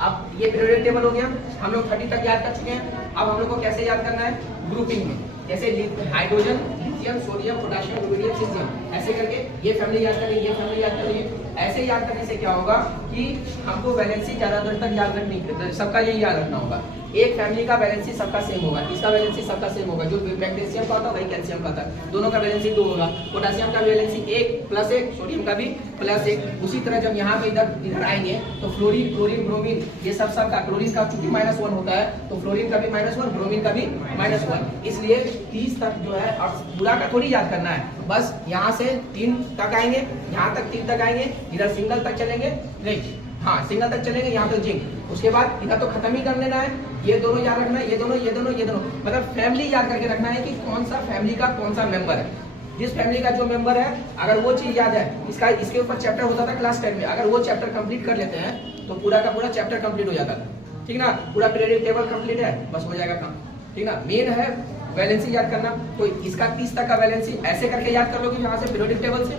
अब ये periodic table हो गया, हम लोग 30 तक याद कर चुके हैं। अब हम लोग को कैसे याद करना है, ग्रुपिंग में, जैसे hydrogen, lithium, sodium, potassium, rubidium, caesium, ऐसे करके ये फैमिली याद करेंगे, ये फैमिली याद करेंगे। ऐसे याद करने से क्या होगा कि हमको वैलेंसी ज्यादा देर तक याद रखनी, सबका यही याद रखना होगा। एक फैमिली का वैलेंसी सबका सेम होगा, इसका वैलेंसी सबका सेम होगा, जो मैग्नीशियम का होता है वही कैल्शियम का था, दोनों का वैलेंसी 2 होगा। पोटेशियम का वैलेंसी 1 + 1, सोडियम का भी +1। उसी तरह जब यहाँ पे इधर आएंगे तो फ्लोरीन, क्लोरीन, ब्रोमीन, ये सब का, क्लोरीन का चूंकि -1 होता है तो फ्लोरीन का भी -1, ब्रोमीन का भी -1। इसलिए 30 तक जो है, और पूरा का थोड़ी याद करना है, बस यहाँ से 3 तक आएंगे, यहाँ तक 3 तक आएंगे, इधर सिंगल तक चलेंगे, हाँ सिंगल तक चलेंगे, यहाँ तक जिंक, उसके बाद इधर तो खत्म ही कर लेना है। ये दोनों याद रखना है, ये दोनों, ये दोनों, ये दोनों, मतलब फैमिली याद करके रखना है कि कौन सा फैमिली का कौन सा मेंबर है, जिस फैमिली का जो मेंबर है, अगर वो चीज याद है। इसके ऊपर चैप्टर होता था क्लास 10 में, अगर वो चैप्टर कंप्लीट कर लेते हैं तो पूरा का पूरा चैप्टर कंप्लीट हो जाता था, ठीक ना। पूरा पीरियोडिक टेबल कंप्लीट है, बस हो जाएगा काम, ठीक ना। मेन है वैलेंसी याद करना, तो इसका 30 तक का वैलेंसी ऐसे करके याद कर लोगे, यहाँ से पीरियोडिक टेबल से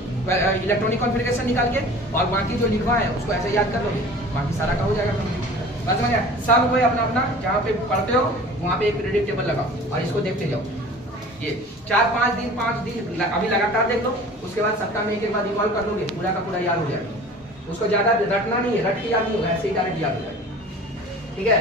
इलेक्ट्रॉनिक कॉन्फ़िगरेशन निकाल के, और बाकी जो लिखवा है उसको ऐसे याद कर लोगे, बाकी सारा का हो जाएगा कंप्लीट। बस में सब कोई अपना अपना जहाँ पे पढ़ते हो वहाँ पे एक पीरियोडिक टेबल लगाओ और इसको देखते जाओ। ये 4-5 दिन 5 दिन अभी लगातार देख लो, उसके बाद सप्ताह में एक बार रिवॉल्व कर लोगे, पूरा का पूरा याद हो जाएगा। उसको ज्यादा रटना नहीं है, रट के याद नहीं होगा, ऐसे ही डायरेक्ट याद हो जाएगा, ठीक है।